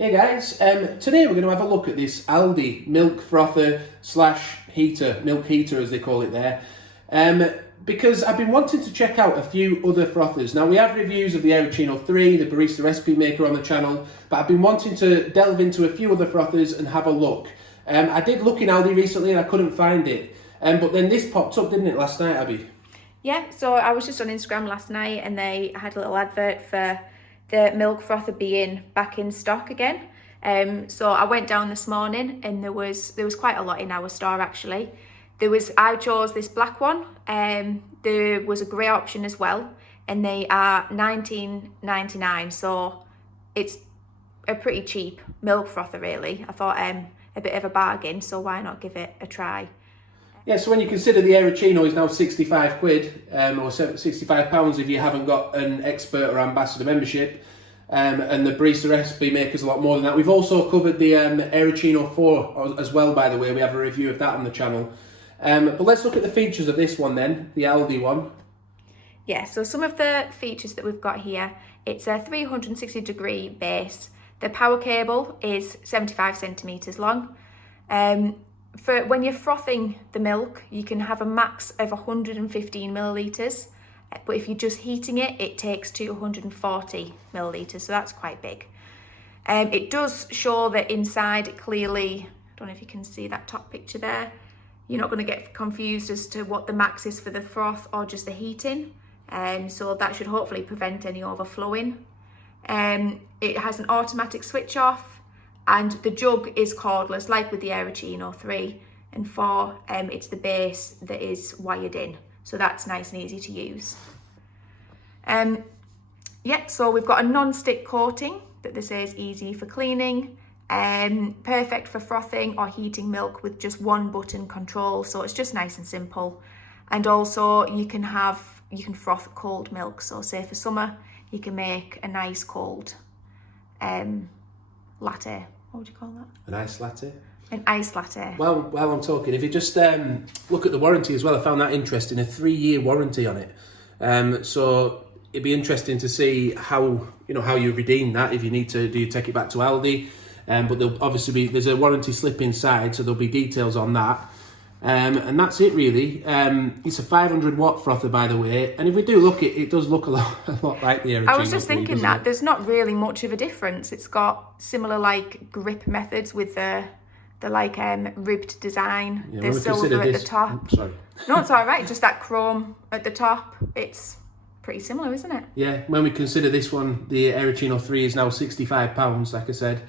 Hey guys, today we're going to have a look at this Aldi Milk Frother / heater, milk heater as they call it there, because I've been wanting to check out a few other frothers. Now we have reviews of the Aeroccino 3, the barista recipe maker on the channel, but I've been wanting to delve into a few other frothers and have a look. I did look in Aldi recently and I couldn't find it, but then this popped up, didn't it, last night, Abby? Yeah, so I was just on Instagram last night and they had a little advert for the milk frother being back in stock again. So I went down this morning and there was quite a lot in our store actually. I chose this black one. There was a grey option as well, and they are $19.99. So it's a pretty cheap milk frother really. I thought a bit of a bargain, so why not give it a try? Yeah, so when you consider the Aeroccino is now 65 quid, or 65 pounds if you haven't got an expert or ambassador membership, and the barista recipe maker's a lot more than that. We've also covered the Aeroccino 4 as well, by the way. We have a review of that on the channel. But let's look at the features of this one then, the Aldi one. Yeah, so some of the features that we've got here, it's a 360-degree base. The power cable is 75 centimetres long. For when you're frothing the milk, you can have a max of 115 millilitres, but if you're just heating it, it takes 240 millilitres, so that's quite big. It does show that inside it clearly, I don't know if you can see that top picture there, you're not going to get confused as to what the max is for the froth or just the heating, so that should hopefully prevent any overflowing. It has an automatic switch off, and the jug is cordless, like with the Aeroccino 3 and 4. It's the base that is wired in, so that's nice and easy to use. Yeah, so we've got a non-stick coating that this is easy for cleaning, perfect for frothing or heating milk with just one button control, so it's just nice and simple. And also you can froth cold milk, so say for summer you can make a nice cold latte. What would you call that? An iced latte? An iced latte. Well, while I'm talking, if you just look at the warranty as well, I found that interesting, a 3-year warranty on it. So it'd be interesting to see how you redeem that, if you need to, do you take it back to Aldi? But there'll obviously there's a warranty slip inside, so there'll be details on that. And that's it really. It's a 500 watt frother, by the way, and if we do look, it does look a lot like the Aeroccino. I was just thinking that there's not really much of a difference. It's got similar like grip methods with the ribbed design. Yeah, there's silver at the top. Sorry. No, it's all right. Just that chrome at the top. It's pretty similar, isn't it? Yeah. When we consider this one, the Aeroccino 3 is now £65. Like I said,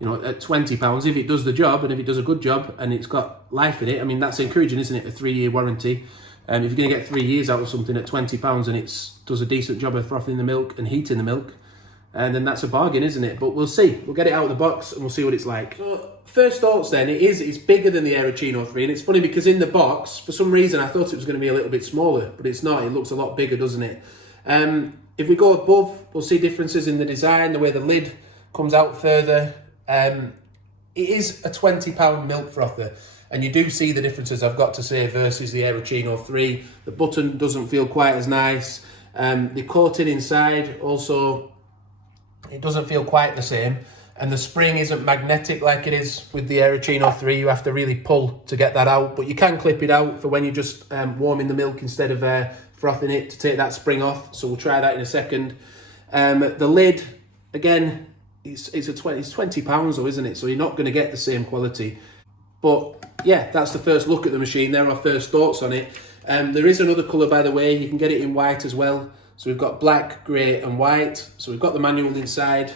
at £20, if it does the job and if it does a good job and it's got life in it, I mean, that's encouraging, isn't it? A 3-year warranty. If you're going to get 3 years out of something at £20 and it does a decent job of frothing the milk and heating the milk, and then that's a bargain, isn't it? But we'll see. We'll get it out of the box and we'll see what it's like. So, first thoughts then, it's bigger than the Aeroccino 3, and it's funny because in the box, for some reason, I thought it was going to be a little bit smaller, but it's not. It looks a lot bigger, doesn't it? If we go above, we'll see differences in the design, the way the lid comes out further. It is a £20 milk frother, and you do see the differences, I've got to say, versus the Aeroccino 3. The button doesn't feel quite as nice. The coating inside also, it doesn't feel quite the same, and the spring isn't magnetic like it is with the Aeroccino 3. You have to really pull to get that out, but you can clip it out for when you're just warming the milk instead of frothing it, to take that spring off. So we'll try that in a second. The lid, again, it's £20 though, isn't it? So you're not going to get the same quality. But yeah, that's the first look at the machine. There are our first thoughts on it. There is another colour, by the way. You can get it in white as well. So we've got black, grey and white. So we've got the manual inside.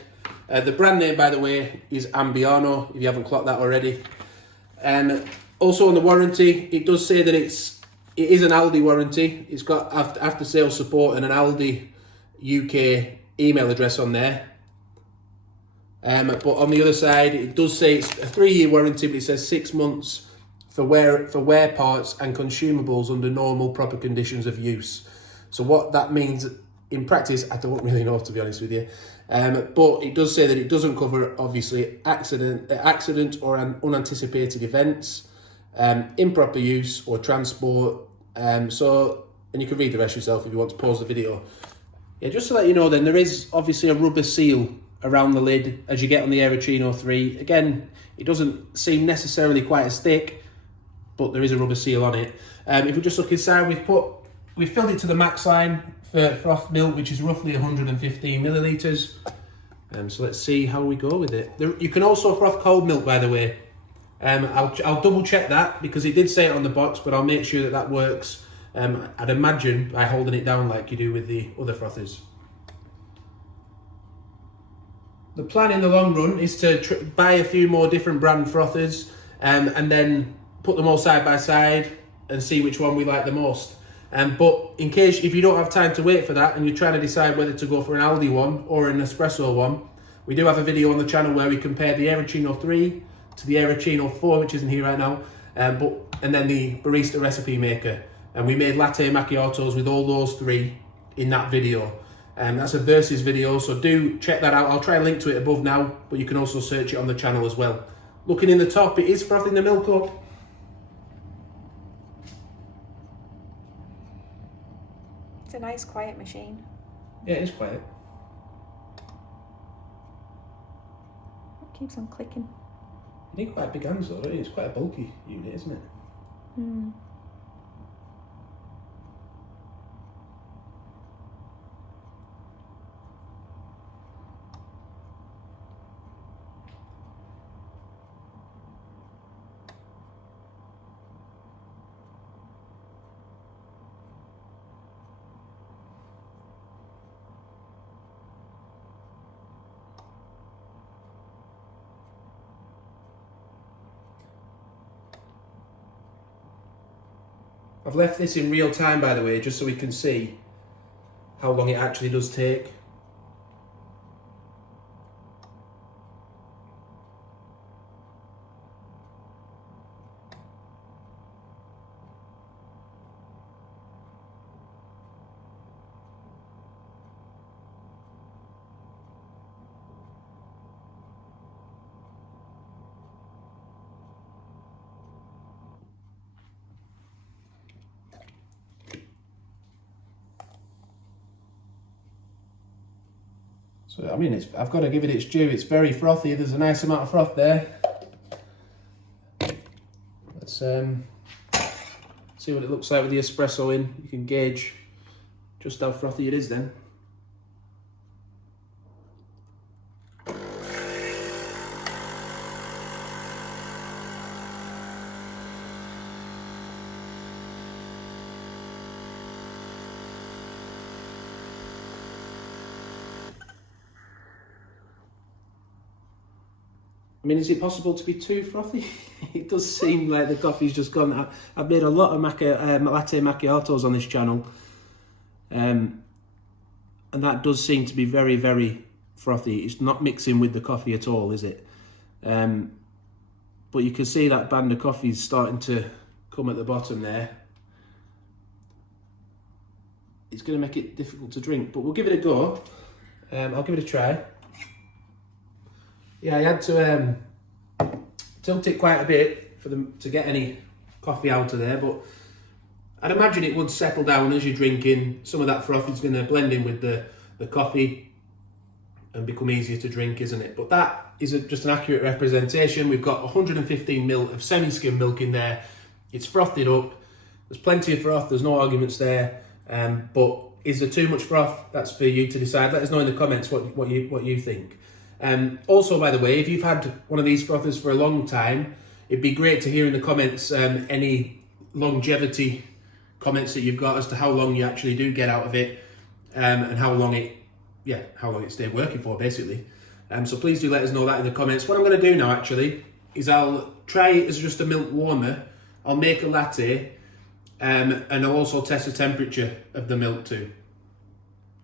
The brand name, by the way, is Ambiano, if you haven't clocked that already. Also on the warranty, it does say that it is an Aldi warranty. It's got after sales support and an Aldi UK email address on there. But on the other side, it does say it's a 3-year warranty, but it says 6 months for wear parts and consumables under normal proper conditions of use. So what that means in practice, I don't really know, to be honest with you. But it does say that it doesn't cover, obviously, accident or unanticipated events, improper use or transport. And you can read the rest yourself if you want to pause the video. Yeah, just to let you know then, there is obviously a rubber seal around the lid as you get on the Aeroccino 3. Again, it doesn't seem necessarily quite as thick, but there is a rubber seal on it. If we just look inside, we've filled it to the max line for froth milk, which is roughly 115 millilitres. So let's see how we go with it. You can also froth cold milk, by the way. I'll double check that because it did say it on the box, but I'll make sure that that works. I'd imagine by holding it down like you do with the other frothers. The plan in the long run is to buy a few more different brand frothers and then put them all side by side and see which one we like the most. But in case, if you don't have time to wait for that and you're trying to decide whether to go for an Aldi one or an espresso one, we do have a video on the channel where we compare the Aeroccino 3 to the Aeroccino 4, which isn't here right now, and then the barista recipe maker. And we made latte macchiatos with all those three in that video. That's a versus video, so do check that out. I'll try and link to it above now, but you can also search it on the channel as well. Looking in the top, it is frothing the milk up. It's a nice quiet machine. Yeah, it is quiet. It keeps on clicking. You need quite big hands though, don't you? It's quite a bulky unit, isn't it? Mm. I've left this in real time, by the way, just so we can see how long it actually does take. So, I mean, I've got to give it its due. It's very frothy. There's a nice amount of froth there. Let's see what it looks like with the espresso in. You can gauge just how frothy it is then. I mean, is it possible to be too frothy? It does seem like the coffee's just gone. I've made a lot of latte macchiatos on this channel. And that does seem to be very, very frothy. It's not mixing with the coffee at all, is it? But you can see that band of coffee is starting to come at the bottom there. It's going to make it difficult to drink, but we'll give it a go. I'll give it a try. Yeah, I had to tilt it quite a bit for them to get any coffee out of there, but I'd imagine it would settle down as you're drinking. Some of that froth is going to blend in with the coffee and become easier to drink, isn't it? But that is just an accurate representation. We've got 115 ml of semi-skim milk in there. It's frothed up. There's plenty of froth. There's no arguments there. But is there too much froth? That's for you to decide. Let us know in the comments what you think. Also, by the way, if you've had one of these frothers for a long time, it'd be great to hear in the comments any longevity comments that you've got as to how long you actually do get out of it, and how long it stayed working for, basically. So please do let us know that in the comments. What I'm going to do now, actually, is I'll try it as just a milk warmer. I'll make a latte, and I'll also test the temperature of the milk too.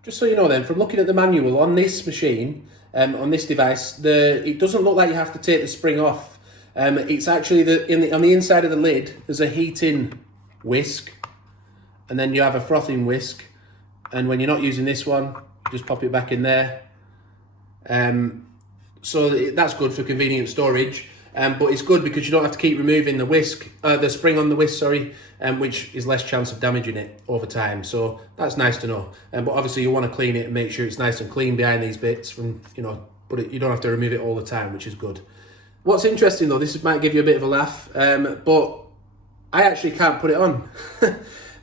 Just so you know then, from looking at the manual on this machine, on this device, it doesn't look like you have to take the spring off. It's actually on the inside of the lid, there's a heating whisk, and then you have a frothing whisk. And when you're not using this one, just pop it back in there. So that's good for convenient storage. But it's good because you don't have to keep removing the spring on the whisk, which is less chance of damaging it over time. So that's nice to know. But obviously you want to clean it and make sure it's nice and clean behind these bits from, but you don't have to remove it all the time, which is good. What's interesting though, this might give you a bit of a laugh, but I actually can't put it on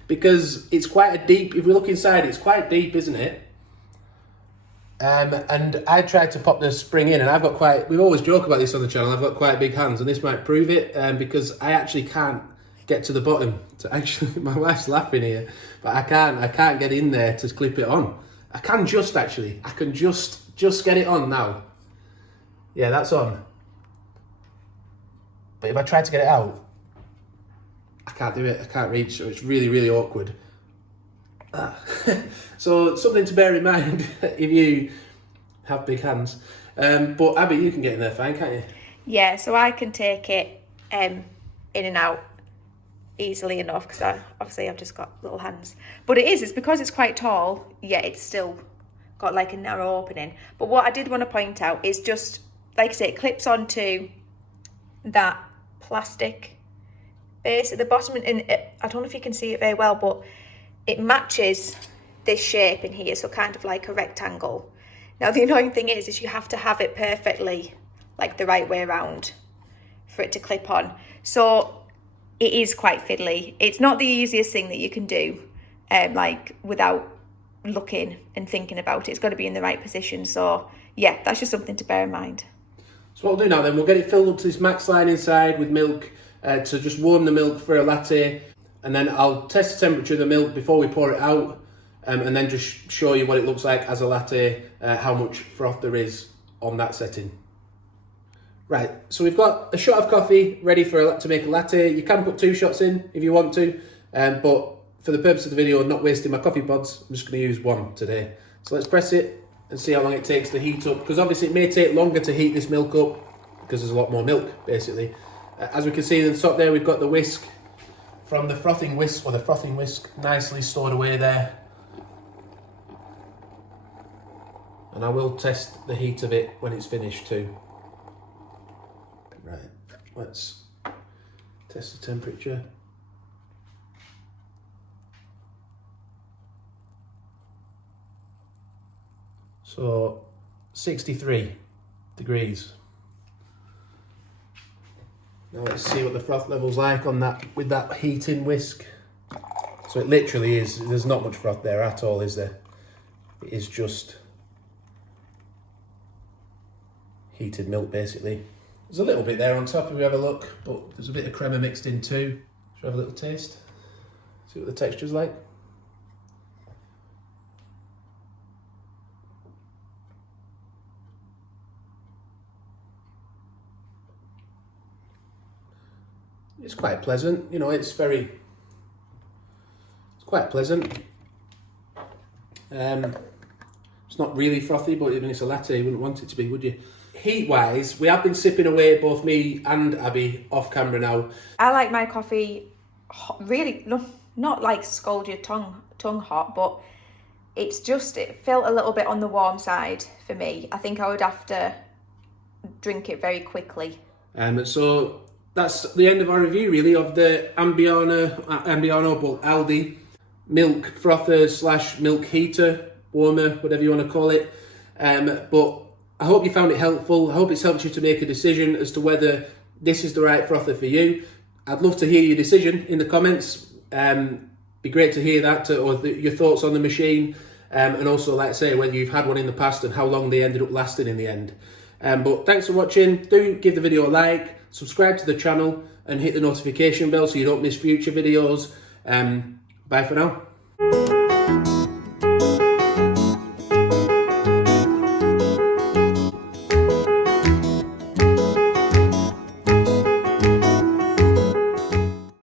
because it's quite a deep, if we look inside, it's quite deep, isn't it? And I tried to pop the spring in, and I've got quite, we always joke about this on the channel, I've got quite big hands, and this might prove it, because I actually can't get to the bottom. So actually, my wife's laughing here, but I can't get in there to clip it on. I can just get it on now. Yeah, that's on. But if I try to get it out, I can't do it, I can't reach, so it's really, really awkward. So something to bear in mind if you have big hands. But Abby, you can get in there fine, can't you? Yeah, so I can take it in and out easily enough because obviously I've just got little hands. But it's because it's quite tall, yeah, it's still got like a narrow opening. But what I did want to point out is just, like I say, it clips onto that plastic base at the bottom, and I don't know if you can see it very well, but it matches this shape in here, so kind of like a rectangle. Now the annoying thing is you have to have it perfectly like the right way around for it to clip on, so it is quite fiddly. It's not the easiest thing that you can do like without looking and thinking about it. It's got to be in the right position, so yeah, that's just something to bear in mind. So what we'll do now then, we'll get it filled up to this max line inside with milk to just warm the milk for a latte, and then I'll test the temperature of the milk before we pour it out, and then just show you what it looks like as a latte, how much froth there is on that setting. Right, so we've got a shot of coffee ready to make a latte. You can put 2 shots in if you want to, but for the purpose of the video, I'm not wasting my coffee pods, I'm just going to use 1 today. So let's press it and see how long it takes to heat up, because obviously it may take longer to heat this milk up because there's a lot more milk basically. As we can see in the top there, we've got the whisk from the frothing whisk, or the frothing whisk, nicely stored away there. And I will test the heat of it when it's finished too. Right, let's test the temperature. So 63 degrees. Now let's see what the froth level's like on that with that heating whisk. So it literally is, there's not much froth there at all, is there? It is just heated milk basically. There's a little bit there on top if we have a look, but there's a bit of crema mixed in too. Should we have a little taste? See what the texture's like? It's quite pleasant, you know, it's quite pleasant. It's not really frothy, but I mean, it's a latte, you wouldn't want it to be, would you? Heat-wise, we have been sipping away, both me and Abby, off camera now. I like my coffee hot, really, not like scald your tongue hot, but it's just, it felt a little bit on the warm side for me. I think I would have to drink it very quickly. So that's the end of our review really of the Ambiano, but Aldi milk frother / milk heater, warmer, whatever you want to call it. But I hope you found it helpful. I hope it's helped you to make a decision as to whether this is the right frother for you. I'd love to hear your decision in the comments. Be great to hear that, or your thoughts on the machine, and also, like I say, whether you've had one in the past and how long they ended up lasting in the end. But thanks for watching. Do give the video a like, subscribe to the channel, and hit the notification bell so you don't miss future videos. Bye for now.